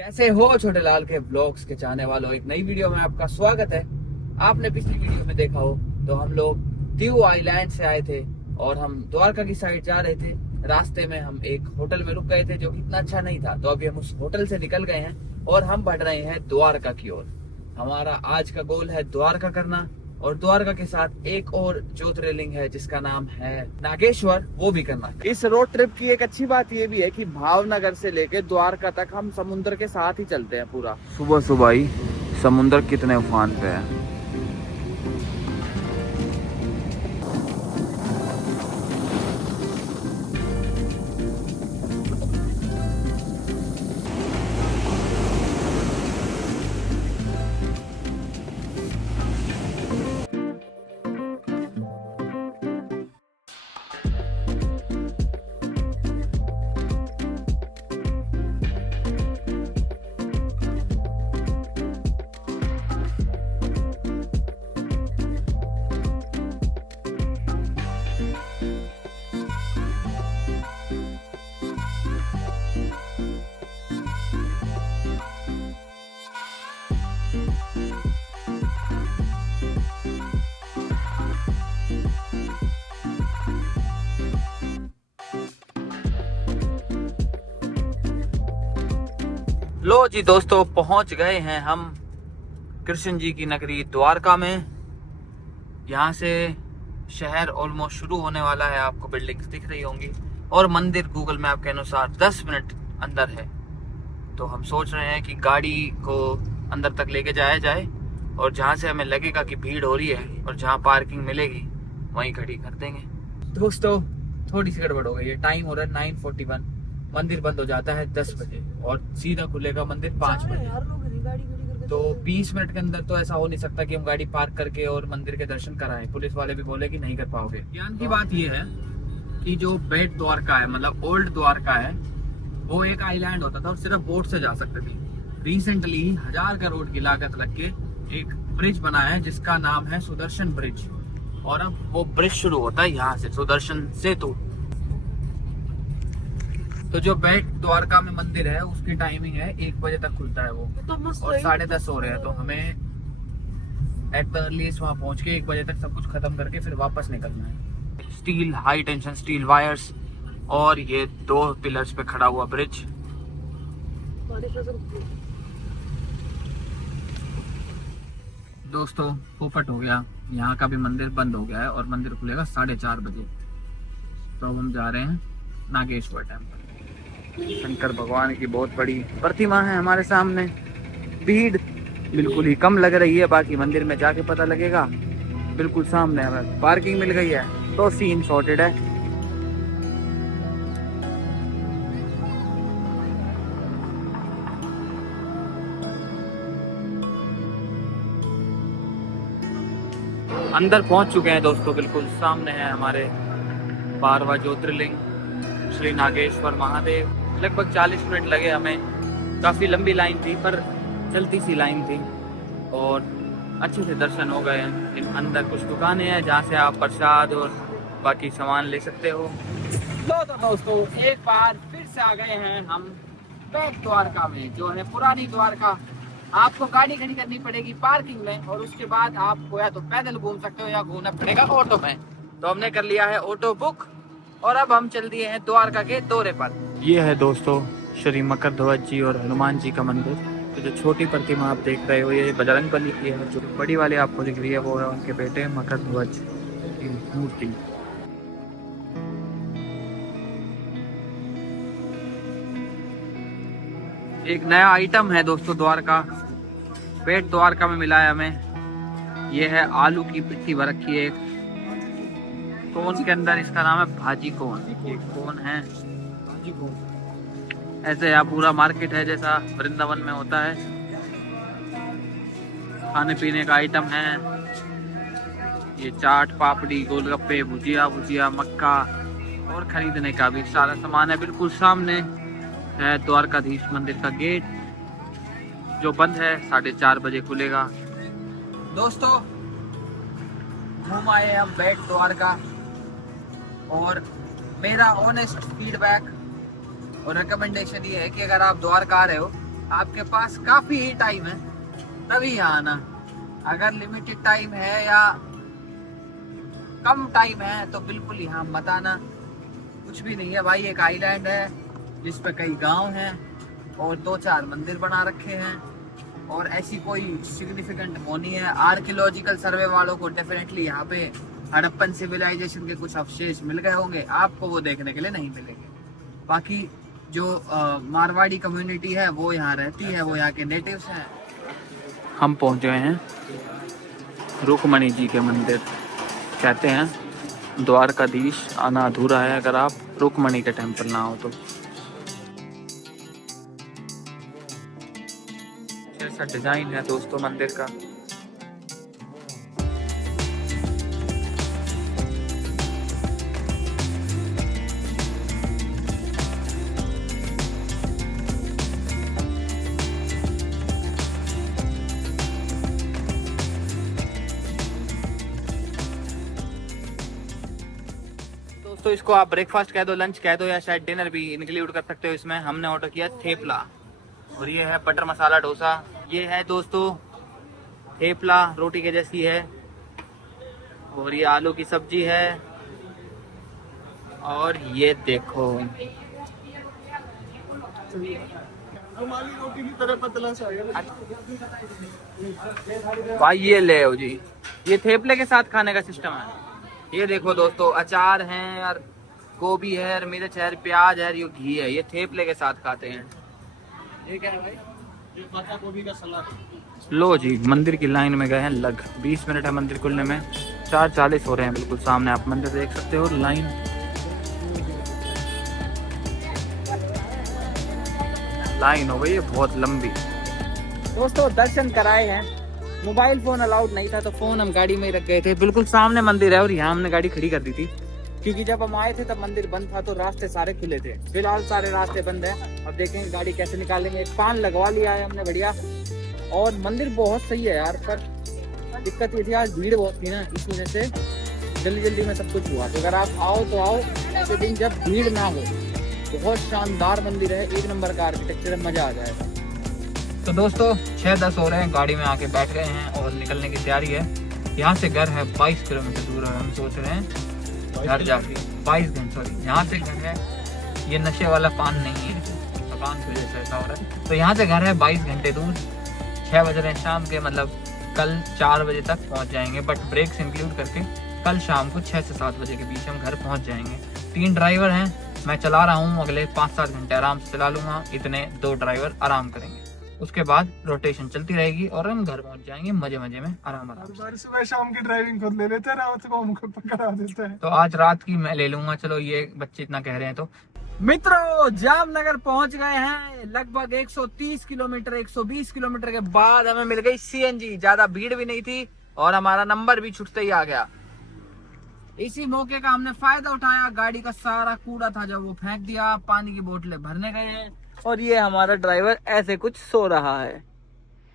कैसे हो छोटे लाल के ब्लॉग्स के चाहने वालों, एक नई वीडियो में आपका स्वागत है। आपने पिछली वीडियो में देखा हो तो हम लोग दीव आइलैंड से आए थे और हम द्वारका की साइड जा रहे थे। रास्ते में हम एक होटल में रुक गए थे जो कि इतना अच्छा नहीं था, तो अभी हम उस होटल से निकल गए हैं और हम बढ़ रहे हैं द्वारका की ओर। हमारा आज का गोल है द्वारका करना, और द्वारका के साथ एक और ज्योतिर्लिंग है जिसका नाम है नागेश्वर, वो भी करना है। इस रोड ट्रिप की एक अच्छी बात ये भी है कि भावनगर से लेके द्वारका तक हम समुद्र के साथ ही चलते हैं पूरा। सुबह सुबह ही समुद्र कितने उफान पे है। लो जी दोस्तों, पहुंच गए हैं हम कृष्ण जी की नगरी द्वारका में। यहाँ से शहर ऑलमोस्ट शुरू होने वाला है, आपको बिल्डिंग्स दिख रही होंगी, और मंदिर गूगल मैप के अनुसार 10 मिनट अंदर है। तो हम सोच रहे हैं कि गाड़ी को अंदर तक लेके जाया जाए, और जहाँ से हमें लगेगा कि भीड़ हो रही है और जहाँ पार्किंग मिलेगी वहीं खड़ी कर देंगे। दोस्तों थोड़ी सी गड़बड़ हो गई है, टाइम हो रहा है 9:41। मंदिर बंद हो जाता है 10 बजे और सीधा खुलेगा मंदिर 5 बजे। तो 20 मिनट के अंदर तो ऐसा हो नहीं सकता कि हम गाड़ी पार्क करके और मंदिर के दर्शन कराएं। पुलिस वाले भी बोले कि नहीं कर पाओगे। ज्ञान की बात यह है कि जो बेट द्वारका है, मतलब ओल्ड द्वारका है, वो एक आइलैंड होता था और सिर्फ बोट से जा सकते थे। रिसेंटली 1000 करोड़ की लागत लग के एक ब्रिज बना है जिसका नाम है सुदर्शन ब्रिज, और अब वो ब्रिज शुरू होता है यहाँ से, सुदर्शन सेतु। तो जो बेट द्वारका में मंदिर है उसकी टाइमिंग है 1 बजे तक खुलता है वो, और 10:30 हो रहे हैं। तो हमें एट द अर्लीस्ट वहाँ पहुँच के 1 बजे तक सब कुछ खत्म करके फिर वापस निकलना है। Steel, high tension steel wires, और ये 2 पिलर्स पे खड़ा हुआ ब्रिज। दोस्तों पोपट हो गया, यहाँ का भी मंदिर बंद हो गया है और मंदिर खुलेगा 4:30 बजे। तो अब हम जा रहे हैं नागेश्वर टेम्पल। शंकर भगवान की बहुत बड़ी प्रतिमा है हमारे सामने। भीड़ बिल्कुल ही कम लग रही है, बाकी मंदिर में जाके पता लगेगा। बिल्कुल सामने हमें पार्किंग मिल गई है तो सीन सॉर्टेड है। अंदर पहुंच चुके हैं दोस्तों, बिल्कुल सामने है हमारे 12वां ज्योतिर्लिंग श्री नागेश्वर महादेव। लगभग 40 मिनट लगे हमें। काफ़ी लंबी लाइन थी पर चलती सी लाइन थी, और अच्छे से दर्शन हो गए हैं। अंदर कुछ दुकानें हैं जहाँ से आप प्रसाद और बाकी सामान ले सकते हो। तो दोस्तों एक बार फिर से आ गए हैं हम बेट द्वारका में, जो है पुरानी द्वारका। आपको गाड़ी खड़ी करनी पड़ेगी पार्किंग में, और उसके बाद आपको या तो पैदल घूम सकते हो या घूमना पड़ेगा ऑटो में। तो हमने कर लिया है ऑटो बुक, और अब हम चल दिए हैं द्वारका के दौरे पर। ये है दोस्तों श्री मकर ध्वज जी और हनुमान जी का मंदिर। तो जो छोटी प्रतिमा आप देख रहे हो ये बजरंगबली की है, जो बड़ी वाली आपको दिख रही है वो है उनके बेटे मकर ध्वज की मूर्ति। एक नया आइटम है दोस्तों द्वारका, बेट द्वारका में मिला है हमें। ये है आलू की पिट्ठी भर रखी है एक कोन के अंदर, इसका नाम है भाजी कोन। ये कोन है भाजी कोन। ऐसे यहाँ पूरा मार्केट है जैसा वृंदावन में होता है। खाने पीने का आइटम है, ये चाट, पापड़ी, गोलगप्पे, भुजिया, मक्का, और खरीदने का भी सारा सामान है। बिल्कुल सामने है द्वारकाधीश मंदिर का गेट, जो बंद है, 4:30 बजे खुलेगा। दोस्तों घूम आए हम बेट द्वारका, और मेरा ऑनेस्ट फीडबैक और रिकमेंडेशन ये है कि अगर आप द्वारका आ रहे हो आपके पास काफी ही टाइम है तभी यहाँ आना। अगर लिमिटेड टाइम है या कम टाइम है तो बिल्कुल यहाँ मत आना। कुछ भी नहीं है भाई, एक आइलैंड है जिस पे कई गांव हैं और 2-4 मंदिर बना रखे हैं और ऐसी कोई सिग्निफिकेंट वो नहीं है। आर्कियोलॉजिकल सर्वे वालों को डेफिनेटली यहाँ पे हड़प्पन सिविलाइजेशन के कुछ अवशेष मिल गए होंगे, आपको वो देखने के लिए नहीं मिलेंगे। बाकी जो मारवाड़ी कम्युनिटी है वो यहाँ रहती है, वो यहाँ के नेटिव्स हैं। हम पहुँच गए हैं रुक्मणी जी के मंदिर। कहते हैं द्वारकाधीश आना अधूरा है अगर आप रुक्मणी के टेम्पल ना हो तो। ऐसा डिजाइन है दोस्तों मंदिर का। दोस्तों इसको आप ब्रेकफास्ट कह दो, लंच कह दो या शायद डिनर भी इंक्लूड कर सकते हो इसमें। हमने ऑर्डर किया थेपला और ये है बटर मसाला डोसा। ये है दोस्तों थेपला, रोटी के जैसी है, और ये आलू की सब्जी है, और ये देखो रुमाली रोटी की तरह पतला सा है भाई। ये ले आओ जी, ये थेपले के साथ खाने का सिस्टम है। ये देखो दोस्तों अचार है और गोभी है और मिर्च है, प्याज है, ये घी है। ये थेपले के साथ खाते हैं। ये क्या है भाई? ये पत्ता गोभी का सलाद। लो जी, मंदिर की लाइन में गए हैं। लग 20 मिनट है मंदिर खुलने में, 4:40 हो रहे हैं। बिल्कुल सामने आप मंदिर देख सकते हो। लाइन हो गई है बहुत लंबी। दोस्तों दर्शन कराए हैं, मोबाइल फोन अलाउड नहीं था तो फोन हम गाड़ी में ही रख गए थे। बिल्कुल सामने मंदिर है और यहाँ हमने गाड़ी खड़ी कर दी थी क्योंकि जब हम आए थे तब मंदिर बंद था तो रास्ते सारे खुले थे। फिलहाल सारे रास्ते बंद है। अब देखेंगे गाड़ी कैसे निकालेंगे। एक पान लगवा लिया है हमने बढ़िया, और मंदिर बहुत सही है यार। पर दिक्कत ये थी आज भीड़ बहुत थी ना, इस वजह से जल्दी जल्दी में सब कुछ हुआ। तो अगर आप आओ तो आओ ऐसे दिन जब भीड़ ना हो। बहुत शानदार मंदिर है, एक नंबर का आर्किटेक्चर है, मजा आ जाएगा। तो दोस्तों 6:10 हो रहे हैं, गाड़ी में आके बैठ गए हैं और निकलने की तैयारी है। यहाँ से घर है 22 किलोमीटर दूर है। हम सोच रहे हैं घर जाके 22 घंटे, सॉरी यहाँ से घर है, ये नशे वाला पान नहीं है, थकान की वजह से ऐसा हो रहा है। तो यहाँ से घर है 22 घंटे दूर, 6 बज रहे हैं शाम के, मतलब कल 4 बजे तक पहुँच जाएंगे। बट ब्रेक्स इंक्लूड करके कल शाम को 6 से 7 बजे के बीच हम घर पहुँच जाएंगे। 3 ड्राइवर हैं, मैं चला रहा हूँ। अगले 5-7 घंटे आराम से चला लूँगा, इतने 2 ड्राइवर आराम करेंगे। उसके बाद रोटेशन चलती रहेगी और हम घर पहुंच जाएंगे मजे मजे में, आराम आराम। सुबह शाम की ड्राइविंग खुद ले लेते हैं, रात को हमको पकड़ा देता है। तो आज रात की मैं ले लूंगा, चलो ये बच्चे इतना कह रहे हैं। तो मित्रों जामनगर पहुंच गए हैं। लगभग 130 किलोमीटर 120 किलोमीटर के बाद हमें मिल गई सीएनजी। ज्यादा भीड़ भी नहीं थी और हमारा नंबर भी छुटते ही आ गया। इसी मौके का हमने फायदा उठाया, गाड़ी का सारा कूड़ा था जब वो फेंक दिया, पानी की बोतलें भरने गए हैं और ये हमारा ड्राइवर ऐसे कुछ सो रहा है।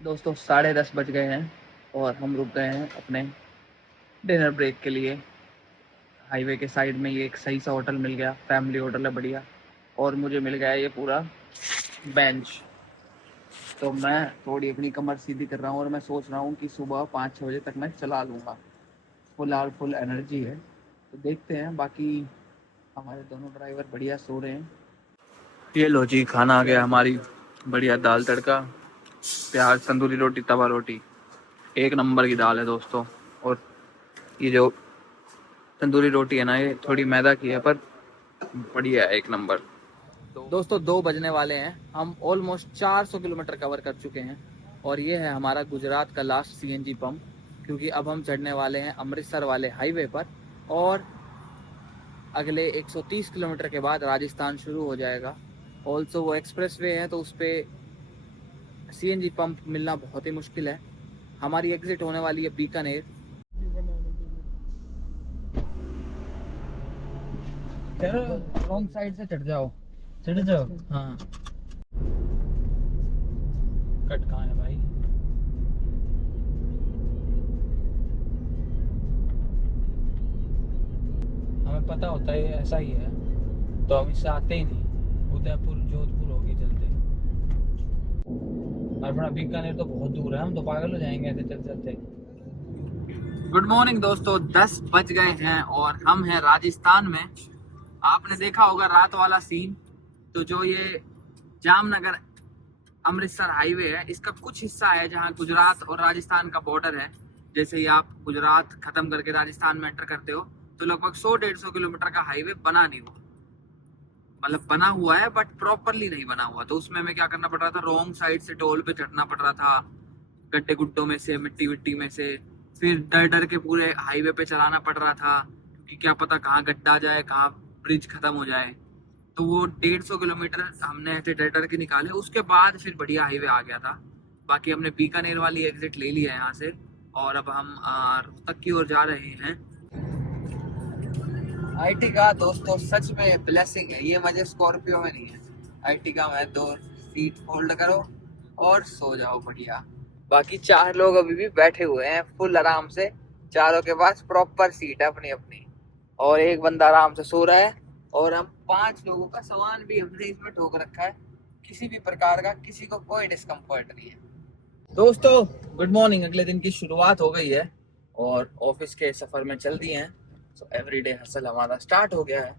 दोस्तों 10:30 बज गए हैं और हम रुक गए हैं अपने डिनर ब्रेक के लिए। हाईवे के साइड में ये एक सही सा होटल मिल गया, फैमिली होटल है बढ़िया, और मुझे मिल गया ये पूरा बेंच। तो मैं थोड़ी अपनी कमर सीधी कर रहा हूँ और मैं सोच रहा हूँ कि सुबह 5-6 बजे तक मैं चला लूँगा। फुल एनर्जी है, तो देखते हैं। बाकी हमारे दोनों ड्राइवर बढ़िया सो रहे हैं। ये लो जी, खाना आ गया हमारी, बढ़िया दाल तड़का, प्याज, तंदूरी रोटी, तवा रोटी, एक नंबर की दाल है दोस्तों। और ये जो तंदूरी रोटी है ना, ये थोड़ी मैदा की है पर बढ़िया है, एक नंबर। दोस्तों 2 बजने वाले हैं, हम ऑलमोस्ट 400 किलोमीटर कवर कर चुके हैं और ये है हमारा गुजरात का लास्ट सीएनजी पंप, क्योंकि अब हम चढ़ने वाले हैं अमृतसर वाले हाईवे पर और अगले 130 किलोमीटर के बाद राजस्थान शुरू हो जाएगा। ऑल्सो वो एक्सप्रेसवे है तो उस पर सीएनजी पंप मिलना बहुत ही मुश्किल है। हमारी एग्जिट होने वाली है बीकानेर। रॉन्ग साइड से चढ़ जाओ हाँ। कट कहाँ है भाई? हमें पता होता है ऐसा ही है तो हम इससे आते ही नहीं। उदयपुर जोधपुर होके चलते। और अपना बीकानेर तो बहुत दूर है, हम तो पागल हो जाएंगे ऐसे चलते चलते। गुड मॉर्निंग दोस्तों, 10 बज गए हैं और हम हैं राजस्थान में। आपने देखा होगा रात वाला सीन। तो जो ये जामनगर अमृतसर हाईवे है, इसका कुछ हिस्सा है जहां गुजरात और राजस्थान का बॉर्डर है। जैसे ही आप गुजरात खत्म करके राजस्थान में एंटर करते हो तो लगभग 100-150 किलोमीटर का हाईवे बना नहीं हुआ, मतलब बना हुआ है बट प्रॉपरली नहीं बना हुआ। तो उसमें हमें क्या करना पड़ रहा था, रॉन्ग साइड से टोल पे चढ़ना पड़ रहा था, गड्ढे गुड्डों में से, मिट्टी विट्टी में से, फिर डर डर के पूरे हाईवे पे चलाना पड़ रहा था, क्योंकि क्या पता कहाँ गड्ढा जाए, कहाँ ब्रिज खत्म हो जाए। तो वो 150 किलोमीटर हमने ऐसे डर डर के निकाले। उसके बाद फिर बढ़िया हाईवे आ गया था। बाकी हमने बीकानेर वाली एग्जिट ले लिया है यहाँ से और अब हम रोहतक की ओर जा रहे हैं। आईटी का दोस्तों सच में ब्लेसिंग है, ये मजे स्कॉर्पियो में नहीं है। आईटी का मैं 2 सीट फोल्ड करो और सो जाओ बढ़िया। बाकी 4 लोग अभी भी बैठे हुए हैं फुल आराम से, चारों के पास प्रॉपर सीट है अपनी अपनी, और एक बंदा आराम से सो रहा है। और हम 5 लोगों का सामान भी हमने इसमें ठोक रखा है, किसी भी प्रकार का किसी को कोई डिस्कम्फर्ट नहीं है। दोस्तों गुड मॉर्निंग, अगले दिन की शुरुआत हो गई है और ऑफिस के सफर में चल दिए हैं। तो एवरीडे हसल हमारा स्टार्ट हो गया है।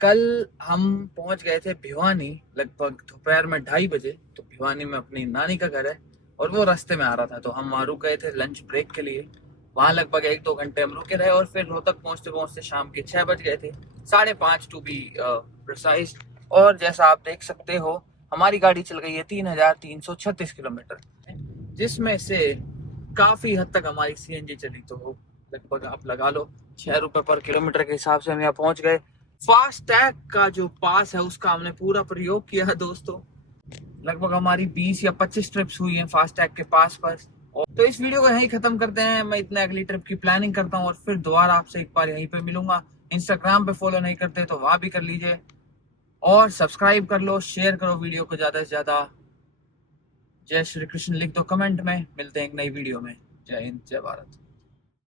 कल हम पहुंच गए थे भिवानी लगभग दोपहर में 2:30 बजे। तो भिवानी में अपनी नानी का घर है और वो रास्ते में आ रहा था, तो हम वहाँ रुक गए थे लंच ब्रेक के लिए। वहाँ लगभग 1-2 घंटे हम रुके रहे और फिर रोहतक पहुंचते पहुंचते शाम के 6 बज गए थे, 5:30 टू बी प्रिसाइज। और जैसा आप देख सकते हो हमारी गाड़ी चल गई है 3336 किलोमीटर, जिसमें से काफी हद तक हमारी सीएनजी चली। तो लगभग आप लगा लो 6 रुपए पर किलोमीटर के हिसाब से हम यहाँ पहुंच गए। फास्ट टैग का जो पास है उसका हमने पूरा प्रयोग किया है दोस्तों। लगभग हमारी 20 या 25 ट्रिप्स हुई हैं फास्ट टैग के पास पर। तो इस वीडियो को यहीं खत्म करते हैं। मैं इतने अगली ट्रिप की प्लानिंग करता हूँ और फिर दोबारा आपसे एक बार यहीं पे मिलूंगा। इंस्टाग्राम पे फॉलो नहीं करते तो वहां भी कर लीजिए और सब्सक्राइब कर लो, शेयर करो वीडियो को ज्यादा से ज्यादा। जय श्री कृष्ण लिख दो कमेंट में। मिलते हैं एक नई वीडियो में। जय हिंद, जय भारत।